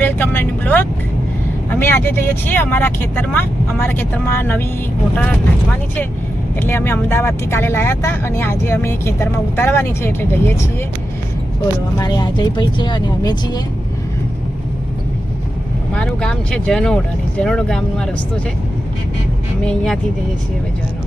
Welcome my blog. અમે આજે જઈએ છીએ અમારા ખેતરમાં નવી મોટર નાખવાની છે, એટલે અમે અમદાવાદથી કાલે લાવ્યા હતા અને આજે અમે ખેતરમાં ઉતારવાની છે એટલે જઈએ છીએ. બોલો, અમારે અજયભાઈ છે અને અમે છીએ. મારું ગામ છે જનોડ અને જનોડ ગામમાં રસ્તો છે. અમે અહીંયાથી જઈએ છીએ હવે જનોડ.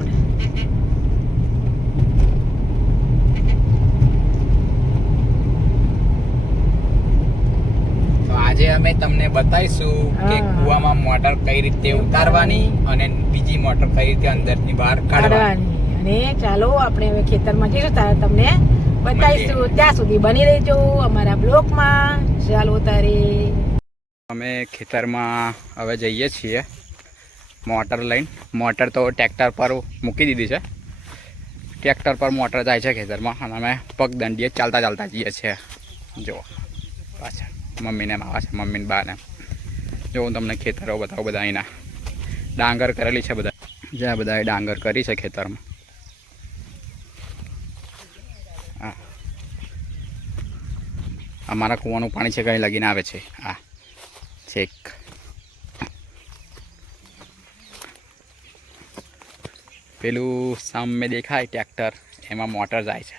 આજે અમે તમને બતાવીશું કે કુવામાં મોટર કઈ રીતે ઉતારવાની અને બીજી મોટર કઈ રીતે અંદરની બહાર કાઢવાની. અને ચાલો આપણે હવે ખેતરમાં જઈશું, ત્યારે તમને બતાવીશું. ત્યાં સુધી બની રહેજો અમારા બ્લોગમાં. ચાલો તારે અમે ખેતરમાં હવે જઈએ છીએ મોટર લઈને. મોટર તો ટ્રેક્ટર પર મૂકી દીધી છે. ટ્રેક્ટર પર મોટર જાય છે ખેતરમાં અને અમે પગ દંડીએ ચાલતા જઈએ છીએ. જો પાછળ મમ્મીને આવે છે, મમ્મીને બાને. જો હું તમને ખેતરો બતાવું. બધા અહીંના ડાંગર કરેલી છે, બધા જ્યાં બધાએ ડાંગર કરી છે ખેતરમાં. હા, અમારા કૂવાનું પાણી છે કંઈ લગીને આવે છે. આ છેક પેલું સામે દેખાય ટ્રેક્ટર, એમાં મોટર જાય છે.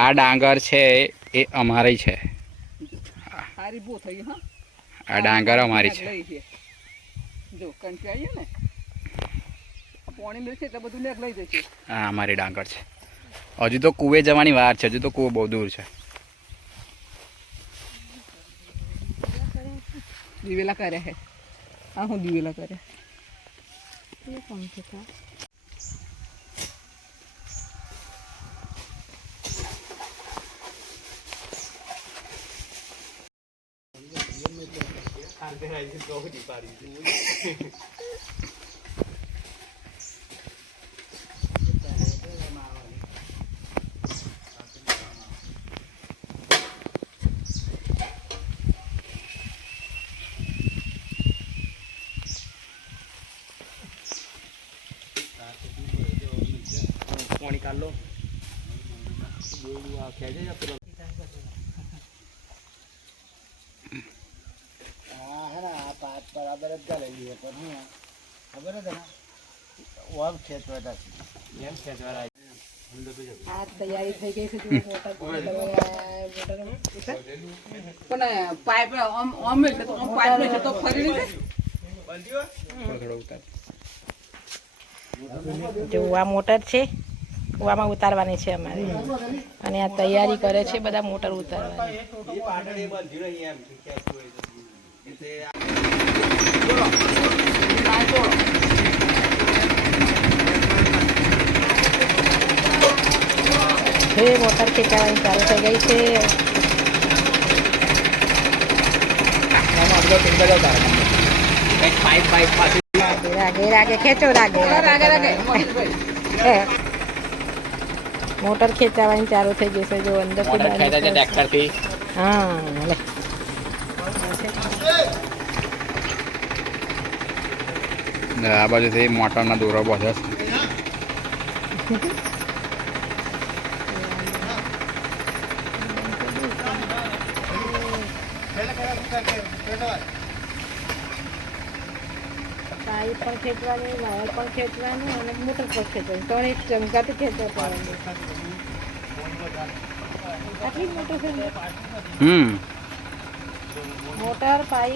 આ ડાંગર છે એ અમારી છે. આ ડાંગર અમારી છે. હા, અમારી ડાંગર છે. હજુ તો કૂવે જવાની વાર છે. હજુ તો કૂવો બહુ દૂર છે. દિવેલા કરે છે. હા, હું દિવેલા કરે. પાણી કાઢ લો. બરાબર જ ચાલે છે પણ ખબર જ ને ઓમ ખેંચવા એમ ખેંચવા આ તૈયારી થઈ ગઈ છે. પણ પાઇપ ઓમ એટલે તો પાઇપ ને તો ફરી લે. જો આ મોટર છે, કૂવામાં ઉતારવાની છે અમારે. અને આ તૈયારી કરે છે બધા મોટર ઉતારવાની. મોટર ખેંચાવાની ચાલુ થઈ ગઈ છે. રાગે ખેંચો, રાગે. મોટર ખેંચાવાની ચાલુ થઈ ગઈ છે. જો અંદર ટ્રેક્ટરથી. હા, આ બાજુથી મોટરના દોરો બધો પાઇપ પણ ખેંચવાની, વાયર પણ ખેંચવાનું અને મોટર પણ ખેંચવાની. ત્રણ એક ચમકાથી ખેંચવા પડે. આટલી મોટર છે મોટર પાઇપ.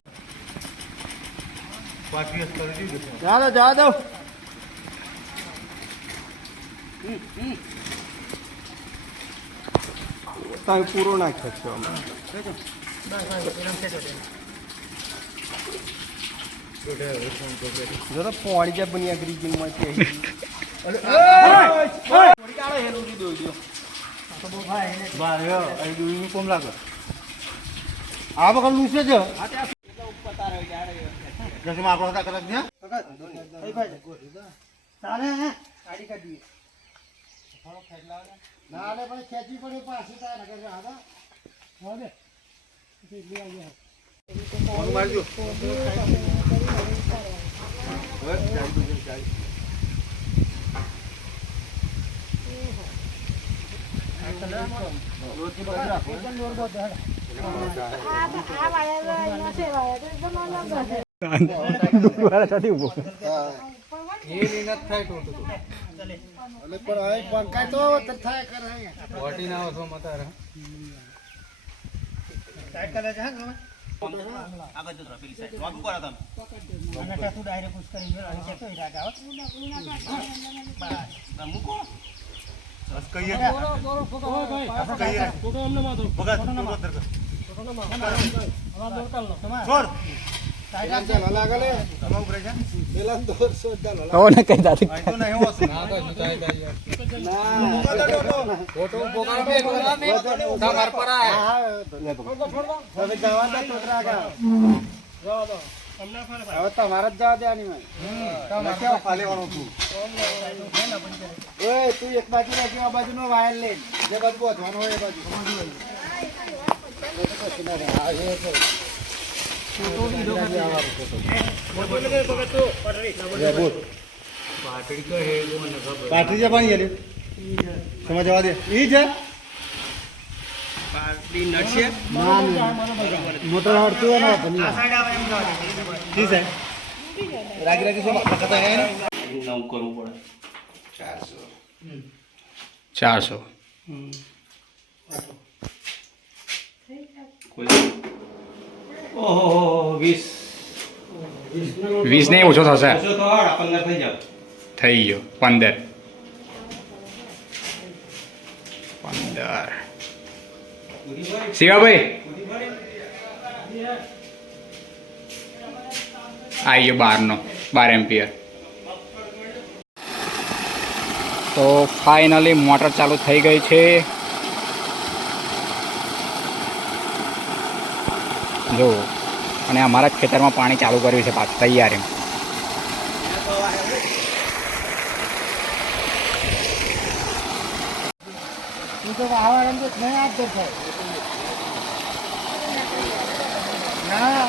જા દો તમે પૂરો ના ખેંચો. જરા પાણી જ્યાં બની ગ્રીજિંગ માં છે. આ વખત લૂસે છે. ખેંચી પડે પાછી ને કઈ દાદી હવે તમારે જ જવા દેવાની ઓય તું એક બાજુ રાખ્યો આ બાજુ નો વાયર લઈને જે બાજુ પહોંચવાનો હોય એ બાજુ પાટરી છે પાણી ગયેલી તમે જવા દે ઈ છે મોટર હડતું હોય ને ઠીક છે રાગી રાગી શું વખત હે નવું કરવું પડે 400 ઓહો 20 20 નહીં ઓછો થશે ઓછો તો 15 થઈ જાવ થઈ ગયો 15 શિવાભાઈ આવી ગયો 12 એમ્પિયર તો ફાઇનલી મોટર ચાલુ થઈ ગઈ છે જો અને અમારા ખેતરમાં પાણી ચાલુ કર્યું છે પાછું તૈયારી તો આવા રંગ નહીં આપ દે ના